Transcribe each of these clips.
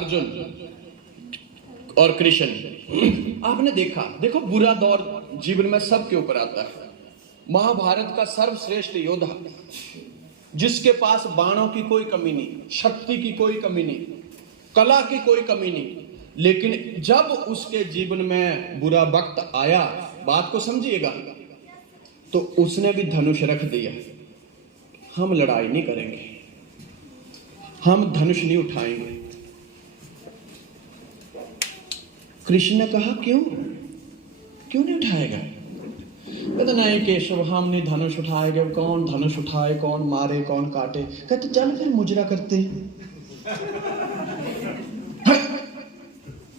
अर्जुन और कृष्ण। आपने देखो बुरा दौर जीवन में सबके ऊपर आता है। महाभारत का सर्वश्रेष्ठ योद्धा, जिसके पास बाणों की कोई कमी नहीं, शक्ति की कोई कमी नहीं, कला की कोई कमी नहीं, लेकिन जब उसके जीवन में बुरा वक्त आया, बात को समझिएगा, तो उसने भी धनुष रख दिया। हम लड़ाई नहीं करेंगे, हम धनुष नहीं उठाएंगे। कृष्ण ने कहा क्यों नहीं उठाएगा? कहते नहीं केशव, हम नहीं धनुष उठाएंगे। कौन धनुष उठाए, कौन मारे, कौन काटे? कहते चल फिर मुजरा करते।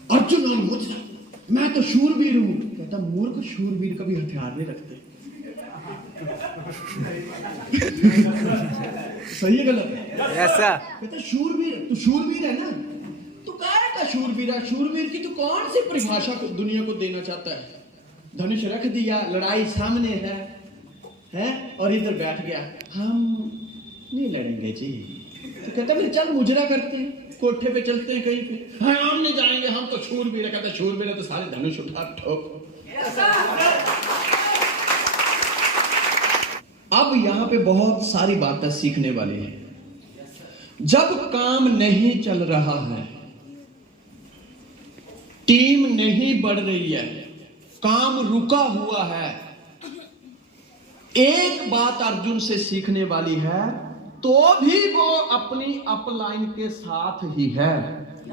अर्जुन और मुजरा, मैं तो शूरवीर हूं। कहता मूर्ख, शूरवीर कभी हथियार नहीं रखते। सही है गलत है? ऐसा कहता शूरवीर, तू शूरवीर है ना, तू काहे का शूरवीर है? शूरवीर की तू कौन सी परिभाषा को दुनिया को देना चाहता है? धनुष रख दिया, लड़ाई सामने है और इधर बैठ गया, हम नहीं लड़ेंगे जी। तो कहता फिर चल मुजरा करते हैं, कोठे पे चलते हैं कहीं पे। हाँ हम नहीं जाएंगे, हम तो शूरवीर है। कहता शूरवीर है तो सारे धनुष उठा ठोक। अब यहां पे बहुत सारी बातें सीखने वाली हैं। जब काम नहीं चल रहा है, टीम नहीं बढ़ रही है, काम रुका हुआ है, एक बात अर्जुन से सीखने वाली है, तो भी वो अपनी अपलाइन के साथ ही है।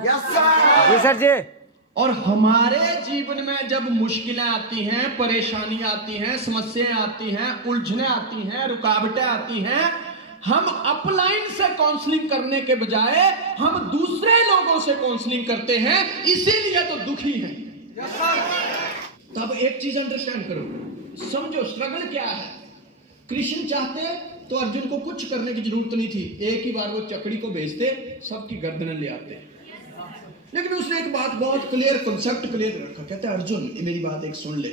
यस सर जी। और हमारे जीवन में जब मुश्किलें आती हैं, परेशानियां आती हैं, समस्याएं आती हैं, उलझनें आती हैं, रुकावटें आती हैं, हम अपलाइन से काउंसलिंग करने के बजाय हम दूसरे लोगों से काउंसलिंग करते हैं, इसीलिए तो दुखी हैं। तब एक चीज अंडरस्टैंड करो, समझो स्ट्रगल क्या है। कृष्ण चाहते तो अर्जुन को कुछ करने की जरूरत नहीं थी, एक ही बार वो चकड़ी को भेजते, सबकी गर्दनें ले आते। लेकिन उसने एक बात बहुत क्लियर, कॉन्सेप्ट क्लियर रखा। कहते अर्जुन ये मेरी बात एक सुन ले,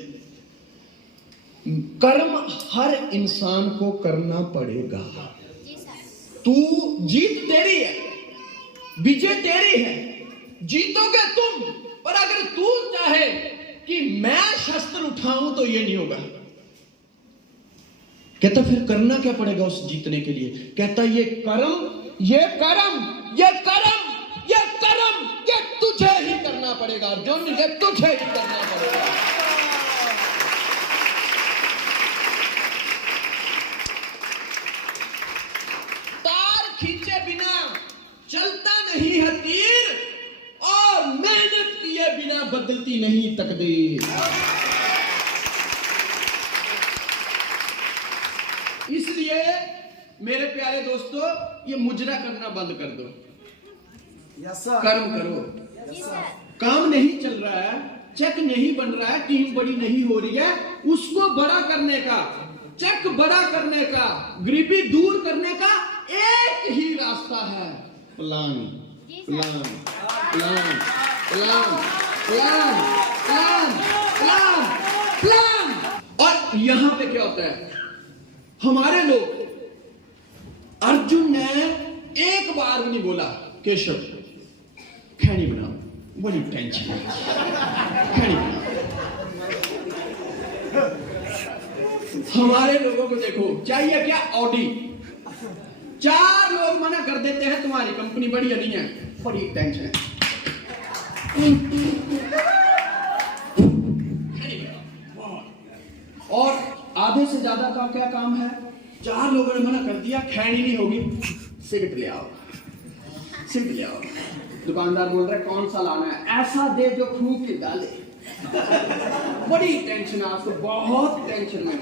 कर्म हर इंसान को करना पड़ेगा। तू जीत तेरी है, विजय तेरी है, जीतोगे तुम। पर अगर तू चाहे कि मैं शस्त्र उठाऊं तो ये नहीं होगा। कहता फिर करना क्या पड़ेगा उस जीतने के लिए? कहता ये कर्म, ये कर्म, ये कर्म, ये कर्म, ये तुझे ही करना पड़ेगा अर्जुन, ये तुझे ही करना पड़ेगा। तार खींचे बिना चलता नहीं है तीर, और मेहनत किए बिना बदलती नहीं तकदीर। इसलिए मेरे प्यारे दोस्तों, ये मुजरा करना बंद कर दो। कर्म करो। काम नहीं चल रहा है, चेक नहीं बन रहा है, टीम बड़ी नहीं हो रही है, उसको बड़ा करने का, चेक बड़ा करने का, गरीबी दूर करने का एक ही रास्ता है, plan plan plan plan plan plan plan plan. और यहां पे क्या होता है, हमारे लोग, अर्जुन ने एक बार भी नहीं बोला केशव खैनी बनाओ, बड़ी टेंशन है, खैनी बनाओ। हमारे लोगों को देखो, चाहिए क्या? ऑडी। 4 लोग मना कर देते हैं तुम्हारी कंपनी बढ़िया नहीं है, बड़ी टेंशन है। और आधे से ज्यादा का क्या काम है? 4 लोगों ने मना कर दिया, खैनी नहीं होगी, सिगरेट ले आओ, सिगरेट ले आओ। दुकानदार बोल रहा है कौन सा लाना है? ऐसा दे जो फूंक के डाले। बड़ी टेंशन है आपको, बहुत टेंशन में।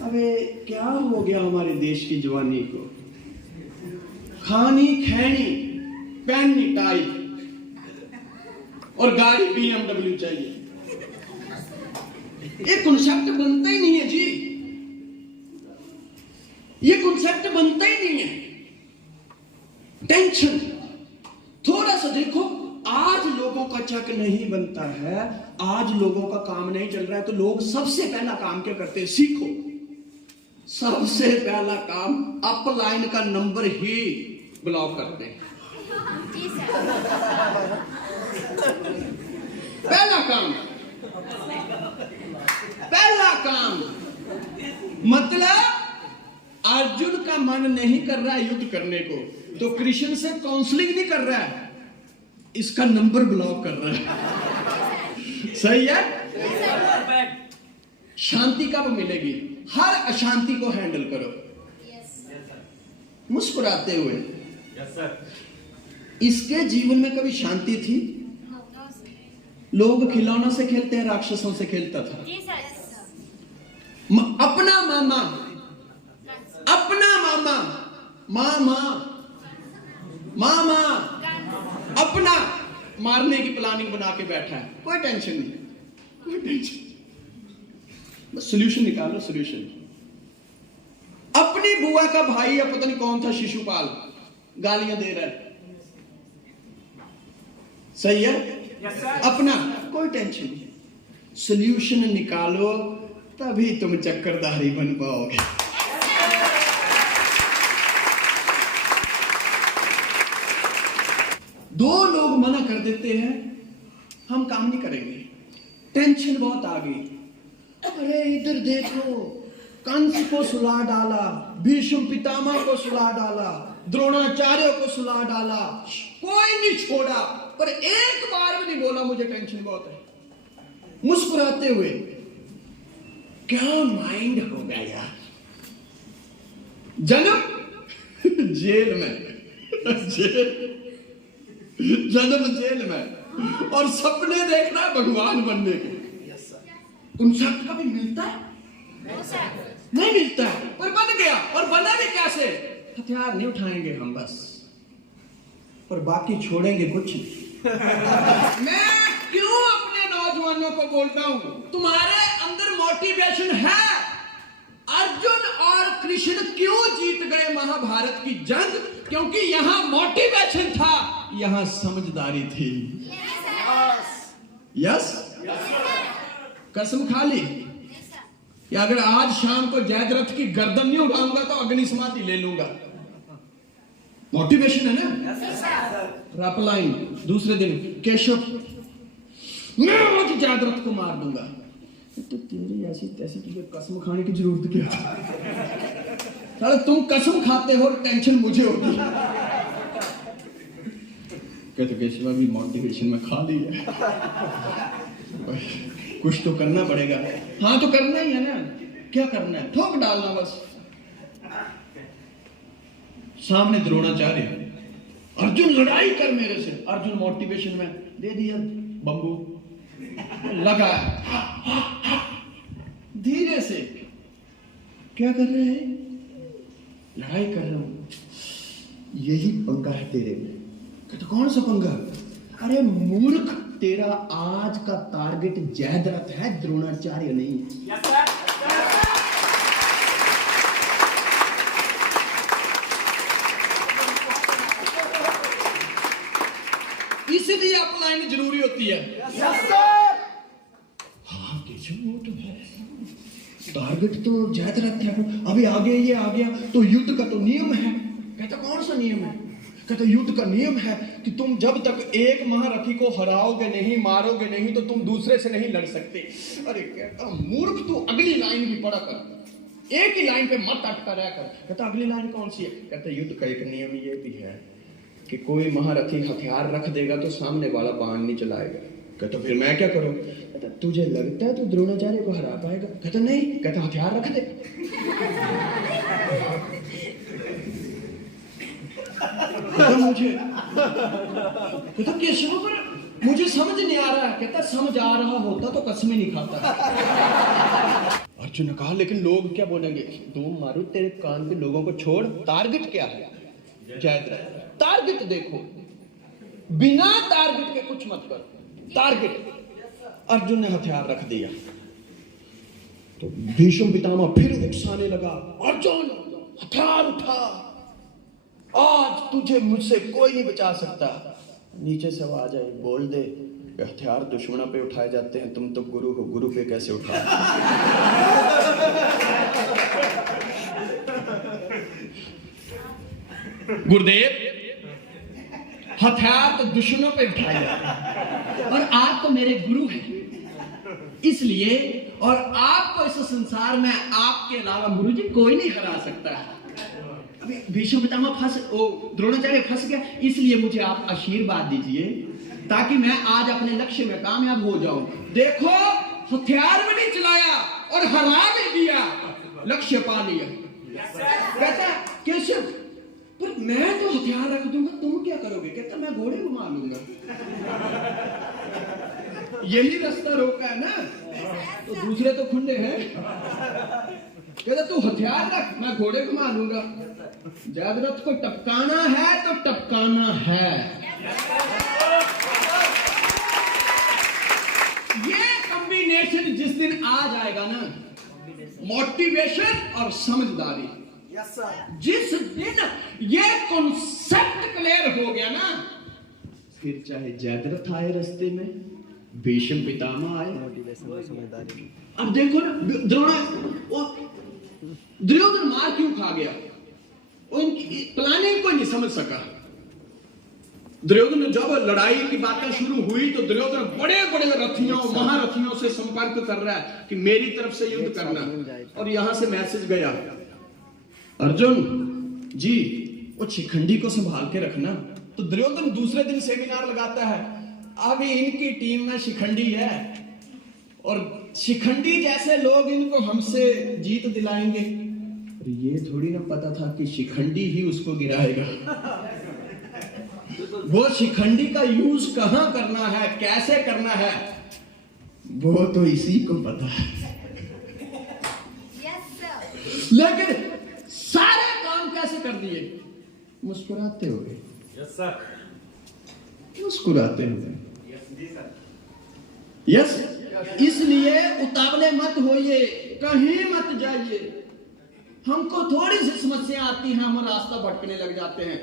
अबे क्या हो गया हमारे देश की जवानी को? खानी खैनी, पहननी टाई, और गाड़ी BMW चाहिए। ये कॉन्सेप्ट बनता ही नहीं है जी, ये कॉन्सेप्ट बनता ही नहीं है। टेंशन। थोड़ा सा देखो, आज लोगों का चेक नहीं बनता है, आज लोगों का काम नहीं चल रहा है, तो लोग सबसे पहला काम क्या करते हैं? सीखो। सबसे पहला काम अपलाइन का नंबर ही ब्लॉक करते हैं। पहला काम मतलब अर्जुन का मन नहीं कर रहा है युद्ध करने को, तो कृष्ण से काउंसलिंग नहीं कर रहा है, इसका नंबर ब्लॉक कर रहा है। सही है? शांति कब मिलेगी? हर अशांति को हैंडल करो मुस्कुराते हुए। इसके जीवन में कभी शांति थी? लोग खिलौनों से खेलते हैं, राक्षसों से खेलता था। अपना मामा मामा अपना मारने की प्लानिंग बना के बैठा है, कोई टेंशन नहीं, कोई टेंशन, बस सॉल्यूशन निकालो, सॉल्यूशन। अपनी बुआ का भाई या पता नहीं कौन था शिशुपाल, गालियां दे रहा है, सही है? अपना कोई टेंशन नहीं, सॉल्यूशन निकालो, तभी तुम चक्करधारी बन पाओगे। दो लोग मना कर देते हैं, हम काम नहीं करेंगे, टेंशन बहुत आ गई। अरे इधर देखो, कंस को सुला डाला, भीष्म पितामह को सुला डाला, द्रोणाचार्य को सुला डाला, कोई नहीं छोड़ा, पर एक बार भी नहीं बोला मुझे टेंशन बहुत है। मुस्कुराते हुए, क्या माइंड हो गया यार। जन्म जेल में, जन्म जेल में, और सपने देखना है भगवान बनने के। उनसे कभी मिलता है? नहीं मिलता है, पर बन गया। और बना भी कैसे? हथियार नहीं उठाएंगे हम बस, पर बाकी छोड़ेंगे कुछ नहीं। मैं क्यों अपने नौजवानों को बोलता हूं, तुम्हारे अंदर मोटिवेशन है। अर्जुन और कृष्ण क्यों जीत गए महाभारत की जंग? क्योंकि यहां मोटिवेशन था, यहां समझदारी थी। यस? कसम खा ली कि अगर आज शाम को जयद्रथ की गर्दन नहीं उठाऊंगा तो अग्नि समाधि ले लूंगा। मोटिवेशन है ना? रापलाइन दूसरे दिन, केशव मैं आज जयद्रथ को मार दूंगा। तो तेरी ऐसी तैसी तुझे कसम खाने की जरूरत क्या है? साले तुम कसम खाते हो, टेंशन मुझे होती है। कहते केशव भी मोटिवेशन में खा ली है, कुछ तो करना पड़ेगा। हाँ तो करना ही है ना, क्या करना है? ठोक डालना बस। सामने द्रोणाचार्य, अर्जुन लड़ाई कर मेरे से। अर्जुन मोटिवेशन में दे दिया बम्बू, लगा धीरे से। क्या कर रहे हैं? लड़ाई कर रहा हूं। यही पंगा है तेरे में। कहते कौन सा पंगा? अरे मूर्ख, तेरा आज का टारगेट जयद्रथ है, द्रोणाचार्य नहीं। इसलिए अपलाइन जरूरी होती है। हाँ वो तो है, टारगेट तो जयद्रथ है, अभी आगे ये आ गया तो युद्ध का तो नियम है। कहता कौन सा नियम है? कहता युद्ध का नियम है कि तुम जब तक एक महारथी को हराओगे नहीं, मारोगे नहीं, तो तुम दूसरे से नहीं लड़ सकते। अरे कहता मूर्ख, तू अगली लाइन भी पढ़ा कर, एक ही लाइन पे मत अटका रहा कर। कहता अगली लाइन कौन सी है? कहता युद्ध का एक नियम ये भी है कि कोई महारथी हथियार रख देगा तो सामने वाला बाण नहीं चलाएगा। कहता फिर मैं क्या करूं? कहता तुझे लगता है तू द्रोणाचार्य को हरा पाएगा? कहता नहीं। कहता हथियार रख दे। कहता मुझे, कहता केशव पर मुझे समझ नहीं आ रहा है। कहता समझ आ रहा होता तो कसमें नहीं खाता। अर्जुन ने कहा लेकिन लोग क्या बोलेंगे? तुम मारो तेरे कान पे, लोगों को छोड़। टारगेट क्या है? जयद्रथ। टारगेट देखो, बिना टारगेट के कुछ मत करो। टारगेट। अर्जुन ने हथियार रख दिया तो भीष्म पितामह फिर उकसाने लगा, अर्जुन हथियार उठा, आज तुझे मुझसे कोई नहीं बचा सकता। नीचे से आवाज आई, बोल दे हथियार दुश्मनों पे उठाए जाते हैं, तुम तो गुरु हो, गुरु पे कैसे उठा? गुरुदेव हथियार तो दुश्मनों पे उठाए जाते हैं, और आप तो मेरे गुरु हैं, इसलिए और आपको इस संसार में आपके अलावा गुरु जी कोई नहीं हरा सकता है। अभी भीष्म पितामह द्रोणाचार्य फंस गया, इसलिए मुझे आप आशीर्वाद दीजिए ताकि मैं आज अपने लक्ष्य में कामयाब हो जाऊं। देखो, हथियार भी नहीं चलाया और हरा भी दिया, लक्ष्य पा लिया। कहता केशव, पर मैं तो हथियार रख दूंगा, तुम क्या करोगे? कहता मैं घोड़े घुमा लूंगा। यही रास्ता रोका है ना, तो दूसरे तो खुले हैं। कहता तू हथियार रख, मैं घोड़े घुमा लूंगा। जयद्रथ को टपकाना है तो टपकाना है। ये कॉम्बिनेशन जिस दिन आ जाएगा ना, मोटिवेशन और समझदारी, जिस दिन ये कॉन्सेप्ट क्लियर हो गया ना, फिर चाहे जयद्रथ आए रास्ते में, भीष्म पितामह आए, अब देखो ना, दुर्योधन मार क्यों खा गया? उनकी प्लानिंग को नहीं समझ सका। दुर्योधन जब लड़ाई की बातें शुरू हुई तो दुर्योधन बड़े बड़े रथियों महारथियों से संपर्क कर रहा है कि मेरी तरफ से युद्ध करना, और यहां से मैसेज गया, अर्जुन जी वो शिखंडी को संभाल के रखना। तो दुर्योधन दूसरे दिन सेमिनार लगाता है, अभी इनकी टीम में शिखंडी है और शिखंडी जैसे लोग इनको हमसे जीत दिलाएंगे। ये थोड़ी ना पता था कि शिखंडी ही उसको गिराएगा। वो शिखंडी का यूज कहां करना है, कैसे करना है, वो तो इसी को पता है। लेकिन सारे काम कैसे कर दिए? मुस्कुराते हुए। मुस्कुराते हुए। यस, इसलिए उतावले मत होइए, कहीं मत जाइए। हमको थोड़ी सी समस्या आती है, हम रास्ता भटकने लग जाते हैं।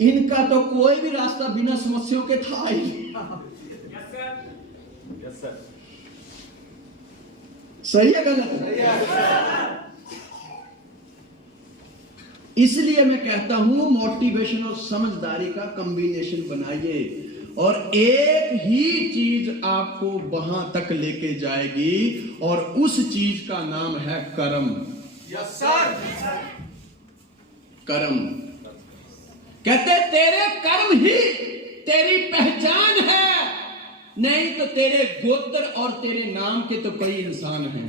इनका तो कोई भी रास्ता बिना समस्याओं के था ही। सही है गलत? इसलिए मैं कहता हूं मोटिवेशन और समझदारी का कॉम्बिनेशन बनाइए, और एक ही चीज आपको वहां तक लेके जाएगी, और उस चीज का नाम है कर्म। Yes sir. कर्म। कहते तेरे कर्म ही तेरी पहचान है, नहीं तो तेरे गोत्र और तेरे नाम के तो कई इंसान हैं।